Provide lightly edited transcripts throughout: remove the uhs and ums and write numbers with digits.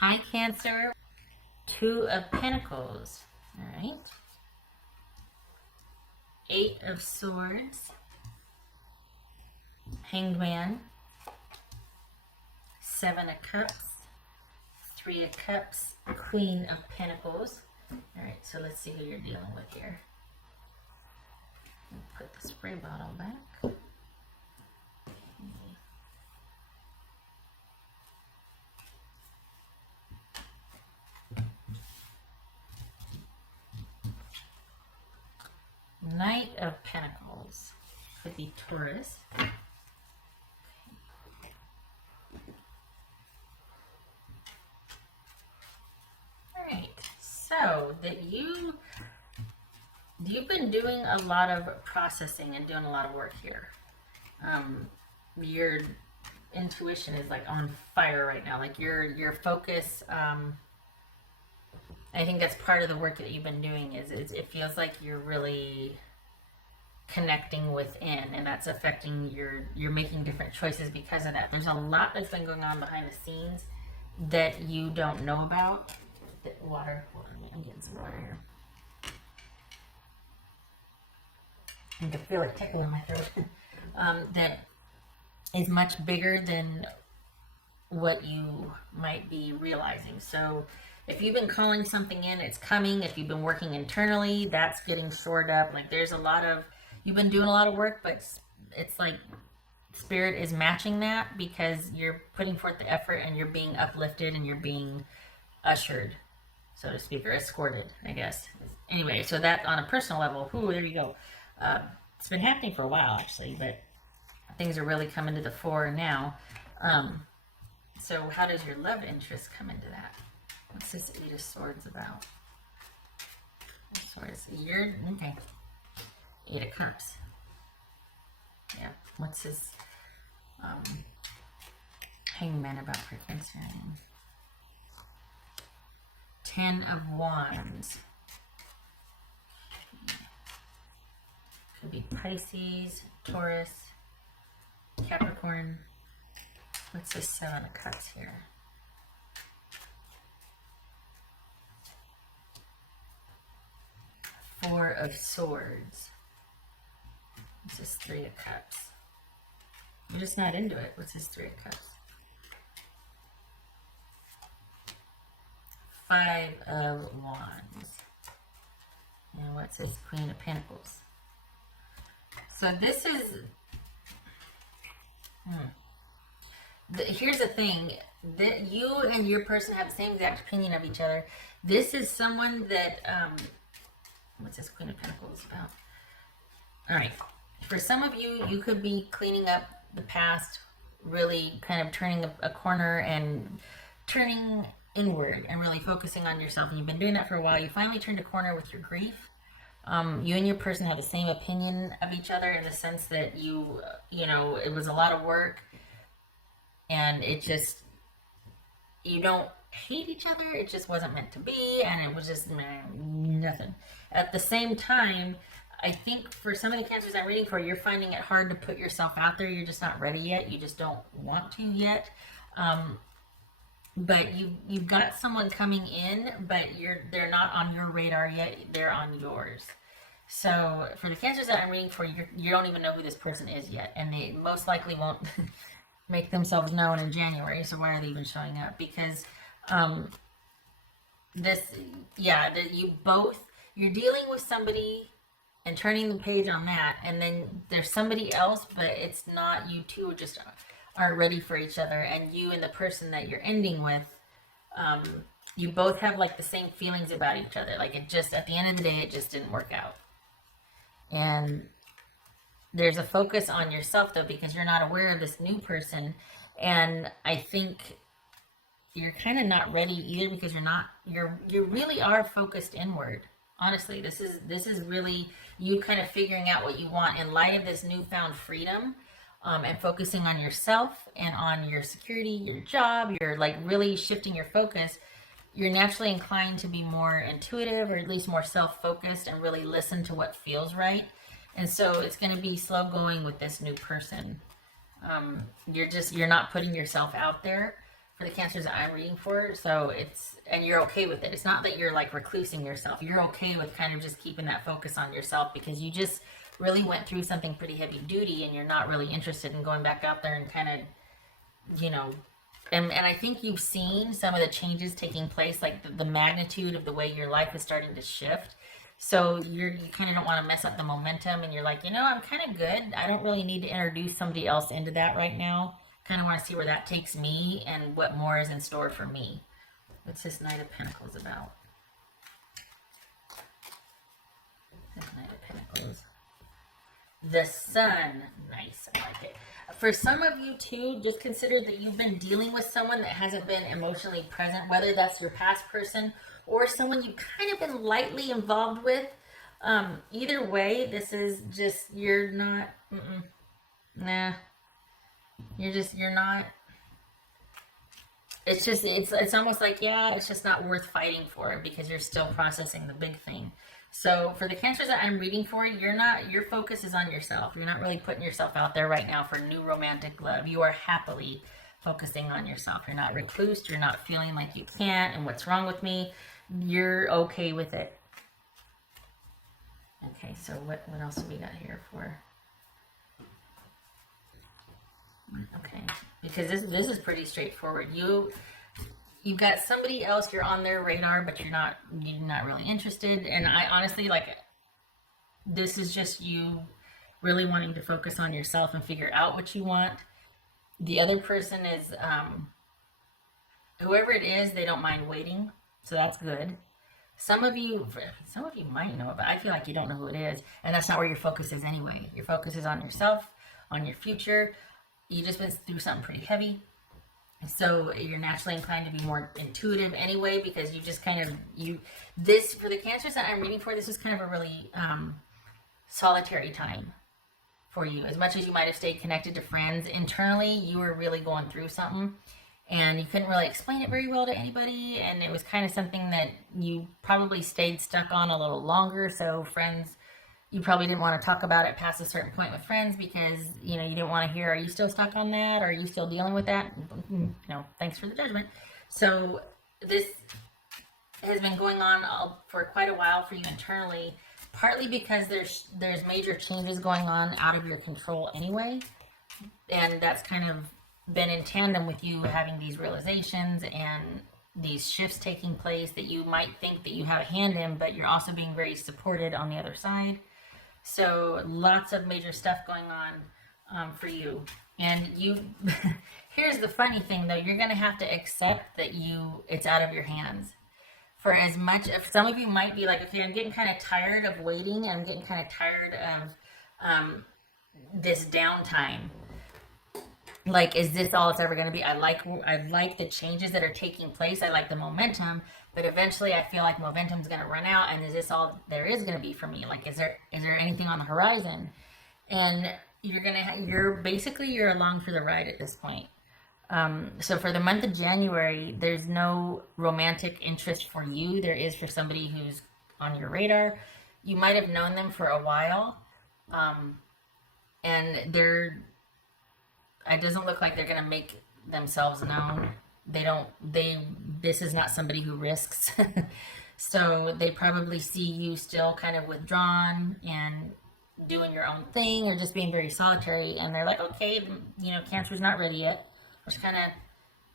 Hi, Cancer. Two of Pentacles. All right. Eight of Swords. Hanged Man. Seven of Cups. Three of Cups. Queen of Pentacles. All right, so let's see who you're dealing with here. Put the spray bottle back. Okay. Knight of Pentacles. Could be Taurus. Alright, so that you've been doing a lot of processing and doing a lot of work here. Your intuition is like on fire right now. Like your focus, I think that's part of the work that you've been doing is it feels like you're really connecting within, and that's affecting you're making different choices because of that. There's a lot that's been going on behind the scenes that you don't know about. Water, I'm getting some water here. I can feel it tickling in my throat. That is much bigger than what you might be realizing. So if you've been calling something in, it's coming. If you've been working internally, that's getting shored up. Like there's a lot of, you've been doing a lot of work, but it's like spirit is matching that because you're putting forth the effort and you're being uplifted and you're being ushered, so to speak, or escorted, I guess. Anyway, so that on a personal level, there you go. It's been happening for a while, actually, but things are really coming to the fore now. So how does your love interest come into that? What's this Eight of Swords about? Swords, okay. Eight of Cups. Yeah, what's his Hangman about for Cancer? 10 of Wands. Could be Pisces, Taurus, Capricorn. What's this Seven of Cups here? Four of Swords. What's this Three of Cups? You're just not into it. What's this Three of Cups? Five of Wands. And what's this Queen of Pentacles? So this is... here's the thing. That you and your person have the same exact opinion of each other. This is someone that... what's this Queen of Pentacles about? Alright. For some of you, you could be cleaning up the past, really kind of turning a corner and turning inward and really focusing on yourself. And you've been doing that for a while. You finally turned a corner with your grief. You and your person have the same opinion of each other in the sense that you know, it was a lot of work and it just, you don't hate each other. It just wasn't meant to be, and it was just nothing. At the same time, I think for some of the Cancers I'm reading for, you're finding it hard to put yourself out there. You're just not ready yet. You just don't want to yet. But you've got someone coming in, but they're not on your radar yet. They're on yours. So for the Cancers that I'm reading for, you don't even know who this person is yet, and they most likely won't make themselves known in January. So why are they even showing up? Because you're dealing with somebody and turning the page on that, and then there's somebody else, but it's not, you two just aren't ready for each other, and you and the person that you're ending with, you both have like the same feelings about each other. Like it just, at the end of the day, it just didn't work out. And there's a focus on yourself though, because you're not aware of this new person, and I think you're kind of not ready either, because you really are focused inward. Honestly, this is really you kind of figuring out what you want in light of this newfound freedom, and focusing on yourself and on your security, your job. You're like really shifting your focus. You're naturally inclined to be more intuitive, or at least more self-focused, and really listen to what feels right. And so it's going to be slow going with this new person. You're not putting yourself out there for the Cancers that I'm reading for. So and you're okay with it. It's not that you're like reclusing yourself. You're okay with kind of just keeping that focus on yourself because you just really went through something pretty heavy duty and you're not really interested in going back out there and kind of, you know, and I think you've seen some of the changes taking place, like the magnitude of the way your life is starting to shift. So you kind of don't want to mess up the momentum, and you're like, you know, I'm kind of good. I don't really need to introduce somebody else into that right now. Kind of want to see where that takes me and what more is in store for me. What's this Knight of Pentacles about? This Knight of Pentacles. The Sun. Nice. I like it. For some of you too, just consider that you've been dealing with someone that hasn't been emotionally present, whether that's your past person or someone you've kind of been lightly involved with. Either way, this is just, you're not, nah. You're not, it's just, it's almost like, yeah, it's just not worth fighting for because you're still processing the big thing. So for the Cancers that I'm reading for, your focus is on yourself. You're not really putting yourself out there right now for new romantic love. You are happily focusing on yourself. You're not recluse. You're not feeling like you can't and what's wrong with me. You're okay with it. Okay, so what else do we got here for? Okay, because this is pretty straightforward. You've got somebody else, you're on their radar, but you're not really interested. And I honestly, like, this is just you really wanting to focus on yourself and figure out what you want. The other person is, whoever it is, they don't mind waiting. So that's good. Some of you might know, but I feel like you don't know who it is. And that's not where your focus is anyway. Your focus is on yourself, on your future. You just went through something pretty heavy. So you're naturally inclined to be more intuitive anyway, because you just kind of, this, for the Cancers that I'm reading for, this is kind of a really solitary time for you. As much as you might have stayed connected to friends, internally, you were really going through something. And you couldn't really explain it very well to anybody. And it was kind of something that you probably stayed stuck on a little longer. So friends, you probably didn't want to talk about it past a certain point with friends because, you know, you didn't want to hear, are you still stuck on that? Or are you still dealing with that? You know, thanks for the judgment. So this has been going on for quite a while for you internally, partly because there's major changes going on out of your control anyway. And that's kind of been in tandem with you having these realizations and these shifts taking place that you might think that you have a hand in, but you're also being very supported on the other side. So lots of major stuff going on for you. And here's the funny thing though, you're going to have to accept that it's out of your hands. For as much, if some of you might be like, okay, I'm getting kind of tired of waiting. I'm getting kind of tired of this downtime. Like, is this all it's ever going to be? I like the changes that are taking place. I like the momentum, but eventually I feel like momentum's going to run out. And is this all there is going to be for me? Like, is there anything on the horizon? And you're along for the ride at this point. So for the month of January, there's no romantic interest for you. There is for somebody who's on your radar. You might have known them for a while. And it doesn't look like they're going to make themselves known. This is not somebody who risks. So they probably see you still kind of withdrawn and doing your own thing or just being very solitary. And they're like, okay, you know, Cancer's not ready yet. Just kind of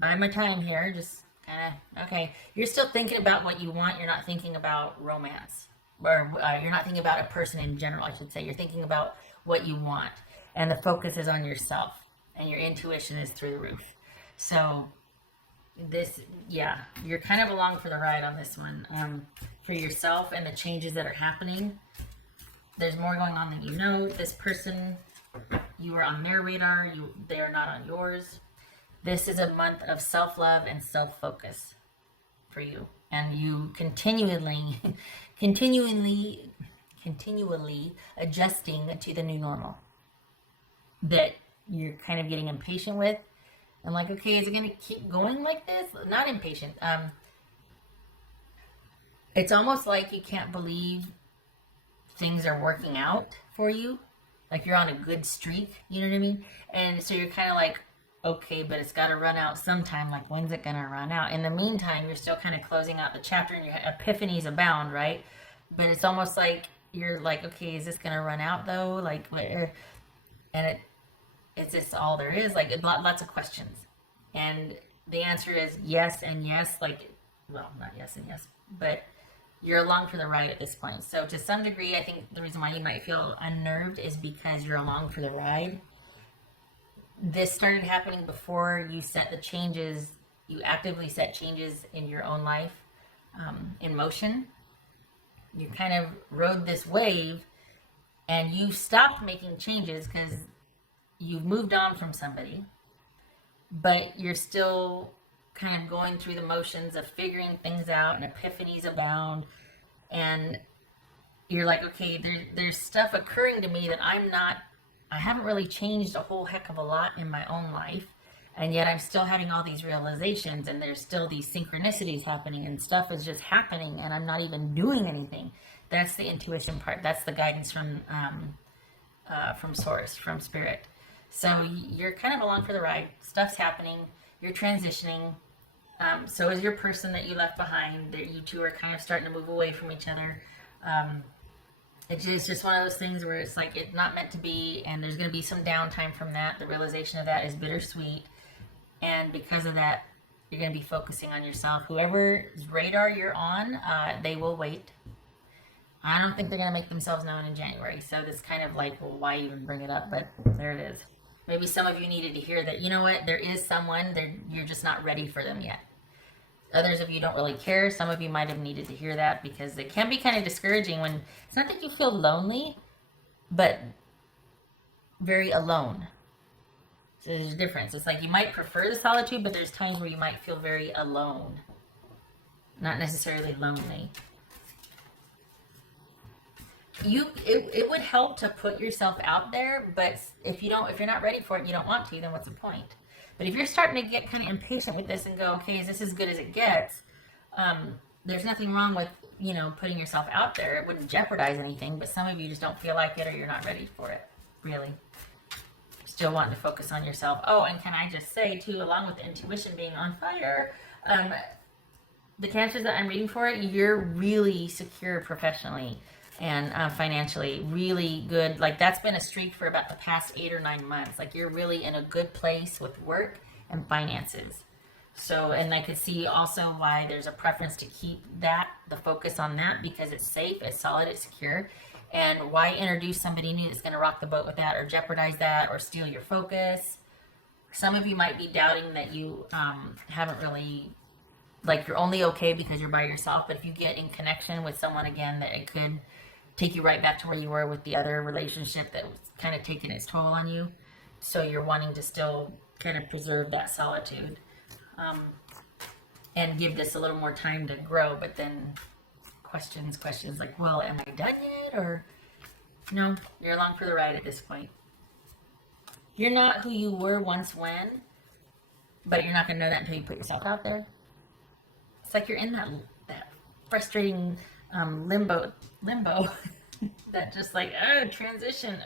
buying my time here. Just kind of, okay. You're still thinking about what you want. You're not thinking about romance. Or you're not thinking about a person in general, I should say. You're thinking about what you want. And the focus is on yourself. And your intuition is through the roof. So you're kind of along for the ride on this one. For yourself and the changes that are happening. There's more going on than you know. This person, you are on their radar. They are not on yours. This is a month of self-love and self-focus for you. And you continually adjusting to the new normal. That you're kind of getting impatient with. And like, okay, is it going to keep going like this? Not impatient. It's almost like you can't believe things are working out for you. Like you're on a good streak, you know what I mean? And so you're kind of like, okay, but it's got to run out sometime. Like, when's it going to run out? In the meantime, you're still kind of closing out the chapter and your epiphanies abound, right? But it's almost like you're like, okay, is this going to run out though? Like, is this all there is? Like, lots of questions. And the answer is yes and yes. Like, well, not yes and yes, but you're along for the ride at this point. So to some degree, I think the reason why you might feel unnerved is because you're along for the ride. This started happening before you set the changes, you actively set changes in your own life in motion. You kind of rode this wave and you stopped making changes because you've moved on from somebody, but you're still kind of going through the motions of figuring things out, and epiphanies abound, and you're like, okay, there's stuff occurring to me that I haven't really changed a whole heck of a lot in my own life, and yet I'm still having all these realizations, and there's still these synchronicities happening, and stuff is just happening, and I'm not even doing anything. That's the intuition part. That's the guidance from source, from spirit. So you're kind of along for the ride. Stuff's happening. You're transitioning. So is your person that you left behind. You two are kind of starting to move away from each other. It's just one of those things where it's like it's not meant to be, and there's going to be some downtime from that. The realization of that is bittersweet, and because of that, you're going to be focusing on yourself. Whoever's radar you're on, they will wait. I don't think they're going to make themselves known in January, so this kind of like, well, why even bring it up? But there it is. Maybe some of you needed to hear that, you know what, there is someone, you're just not ready for them yet. Others of you don't really care. Some of you might have needed to hear that because it can be kind of discouraging when it's not that you feel lonely, but very alone. So there's a difference. It's like you might prefer the solitude, but there's times where you might feel very alone, not necessarily lonely. It would help to put yourself out there, but if you're not ready for it, you don't want to, then what's the point? But if you're starting to get kind of impatient with this and go, okay, is this as good as it gets? There's nothing wrong with, putting yourself out there. It wouldn't jeopardize anything, but some of you just don't feel like it or you're not ready for it, really. Still wanting to focus on yourself. Oh, and can I just say, too, along with the intuition being on fire, the Cancers that I'm reading for, you're really secure professionally and financially, really good. Like, that's been a streak for about the past 8 or 9 months. Like, you're really in a good place with work and finances. So, and I could see also why there's a preference to keep the focus on that, because it's safe, it's solid, it's secure. And why introduce somebody new that's going to rock the boat with that or jeopardize that or steal your focus? Some of you might be doubting that you haven't really, like, you're only okay because you're by yourself. But if you get in connection with someone again, that it could take you right back to where you were with the other relationship that was kind of taking its toll on you. So you're wanting to still kind of preserve that solitude and give this a little more time to grow. But then questions like, well, am I done yet? Or no, you're along for the ride at this point. You're not who you were once when, but you're not going to know that until you put yourself out there. It's like you're in that frustrating limbo that just like transition,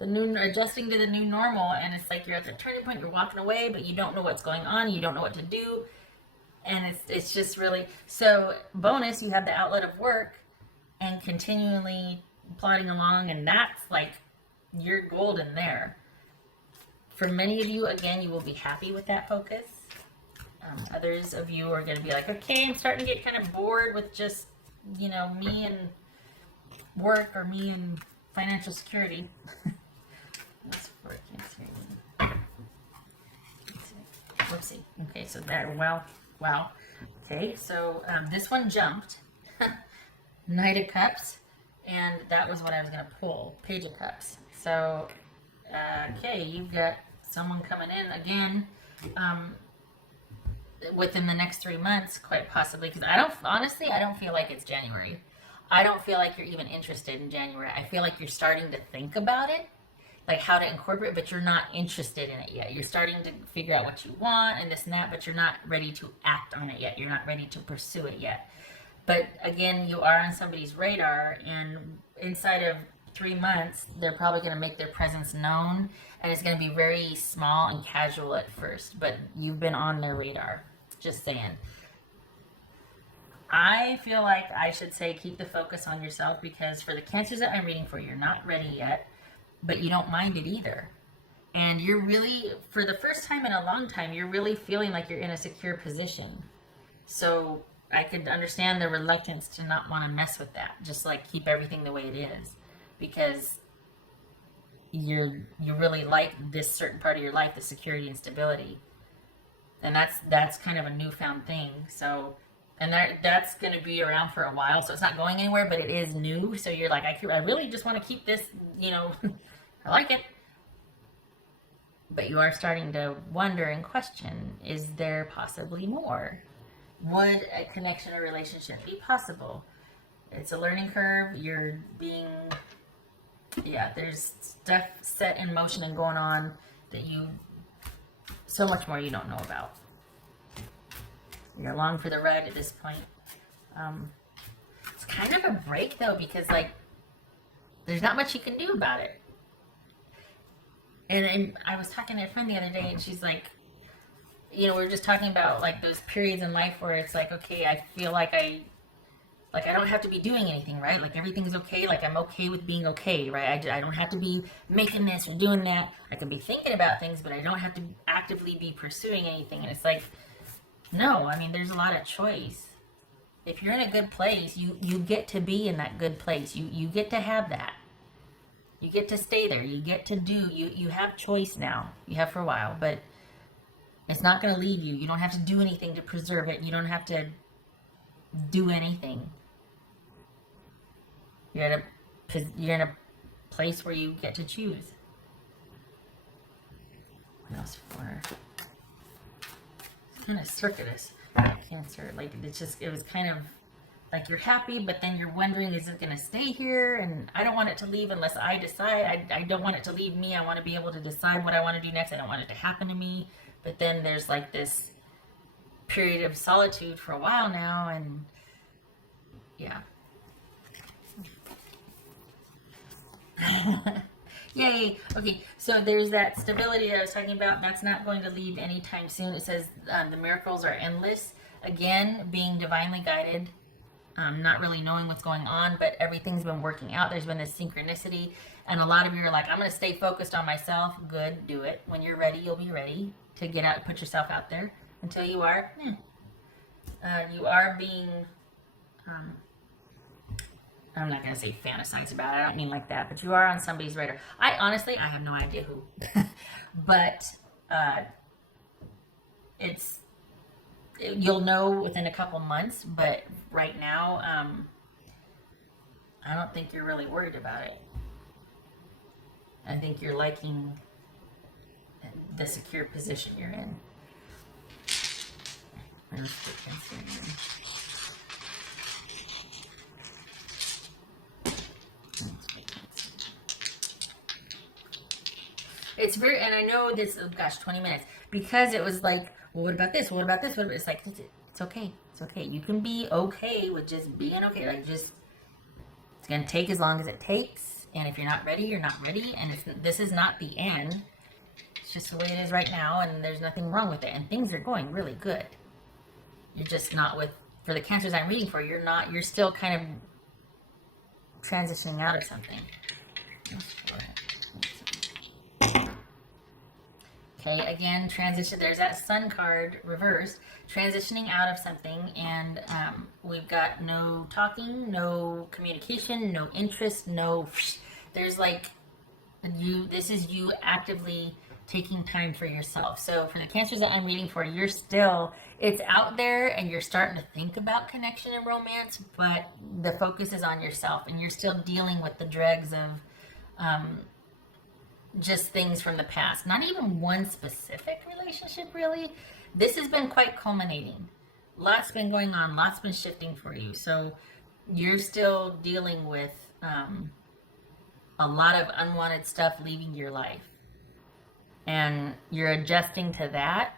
adjusting to the new normal, and it's like you're at the turning point, you're walking away, but you don't know what's going on, you don't know what to do, and it's just really. So bonus, you have the outlet of work and continually plodding along, and that's like you're golden there. For many of you, again, you will be happy with that focus. Others of you are going to be like, okay, I'm starting to get kind of bored with just, me and work, or me and financial security. That's for Cancer. Whoopsie. Okay, so that, wow. Okay, so this one jumped. Knight of Cups, and that was what I was going to pull. Page of Cups. So, okay, you've got someone coming in again. Within the next 3 months, quite possibly, because I don't feel like it's January. I don't feel like you're even interested in January. I feel like you're starting to think about it, like how to incorporate, but you're not interested in it yet. You're starting to figure out what you want and this and that, but you're not ready to act on it yet. You're not ready to pursue it yet. But again, you are on somebody's radar, and inside of 3 months, they're probably going to make their presence known, And it's going to be very small and casual at first, but you've been on their radar. Just saying. I feel like I should say keep the focus on yourself, because for the Cancers that I'm reading for, you're not ready yet, but you don't mind it either. And you're really, for the first time in a long time, you're really feeling like you're in a secure position. So I could understand the reluctance to not want to mess with that. Just like keep everything the way it is, because you really like this certain part of your life, the security and stability, and that's kind of a newfound thing. So, and that's going to be around for a while. So it's not going anywhere, but it is new. So you're like, I really just want to keep this. I like it. But you are starting to wonder and question, is there possibly more? Would a connection or relationship be possible? It's a learning curve. You're being, there's stuff set in motion and going on that so much more you don't know about. You're along for the ride at this point. It's kind of a break though, because there's not much you can do about it. And I was talking to a friend the other day, and she's like, we were just talking about those periods in life where it's like, okay, I feel like I don't have to be doing anything, right? Like everything's okay. Like I'm okay with being okay, right? I don't have to be making this or doing that. I can be thinking about things, but I don't have to actively be pursuing anything. And it's like, no, I mean, there's a lot of choice. If you're in a good place, you get to be in that good place. You get to have that. You get to stay there. You get to do. You have choice now. You have for a while, but it's not going to leave you. You don't have to do anything to preserve it. You don't have to do anything. You're in a place where you get to choose. What else for? It's kind of circuitous. Cancer. It was kind of like you're happy, but then you're wondering, is it going to stay here? And I don't want it to leave unless I decide. I don't want it to leave me. I want to be able to decide what I want to do next. I don't want it to happen to me. But then there's this period of solitude for a while now, and yeah. Yay. Okay, so there's that stability I was talking about. That's not going to leave anytime soon. It says the miracles are endless. Again, being divinely guided. Not really knowing what's going on, but everything's been working out. There's been this synchronicity, and a lot of you are like, I'm going to stay focused on myself. Good, do it. When you're ready, you'll be ready to get out, put yourself out there. Until you are, you are being, I'm not going to say fantasize about it. I don't mean like that, but you are on somebody's radar. I have no idea who, but you'll know within a couple months, but right now, I don't think you're really worried about it. I think you're liking the secure position you're in. It's very, and I know this, 20 minutes, because it was like, well, what about this? What about this? It's like, it's okay. It's okay. You can be okay with just being okay. It's going to take as long as it takes. And if you're not ready, you're not ready. And this is not the end. It's just the way it is right now. And there's nothing wrong with it. And things are going really good. You're just not for the Cancers I'm reading for, you're still kind of transitioning out of something. Okay, again, transition. There's that Sun card reversed, transitioning out of something, and we've got no talking, no communication, no interest, no. There's this is you actively taking time for yourself. So for the Cancers that I'm reading for, it's out there, and you're starting to think about connection and romance, but the focus is on yourself, and you're still dealing with the dregs of. Just things from the past, not even one specific relationship really. This has been quite culminating. Lots been going on, lots been shifting for you. So you're still dealing with a lot of unwanted stuff leaving your life. And you're adjusting to that.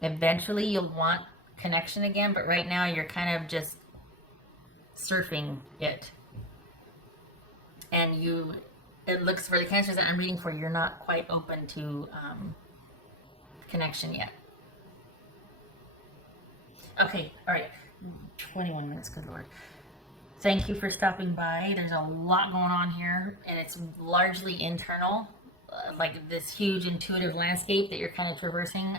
Eventually you'll want connection again, but right now you're kind of just surfing it. And it looks for the Cancers that I'm reading for, you're not quite open to connection yet. Okay, all right. 21 minutes, good Lord. Thank you for stopping by. There's a lot going on here, and it's largely internal, like this huge intuitive landscape that you're kind of traversing.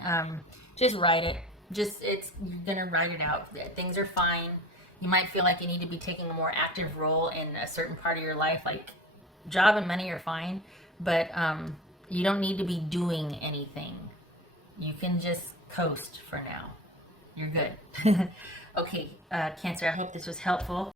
Just ride it. You're gonna ride it out. Things are fine. You might feel like you need to be taking a more active role in a certain part of your life, like job and money are fine, but you don't need to be doing anything. You can just coast for now. You're good. Okay, Cancer, I hope this was helpful.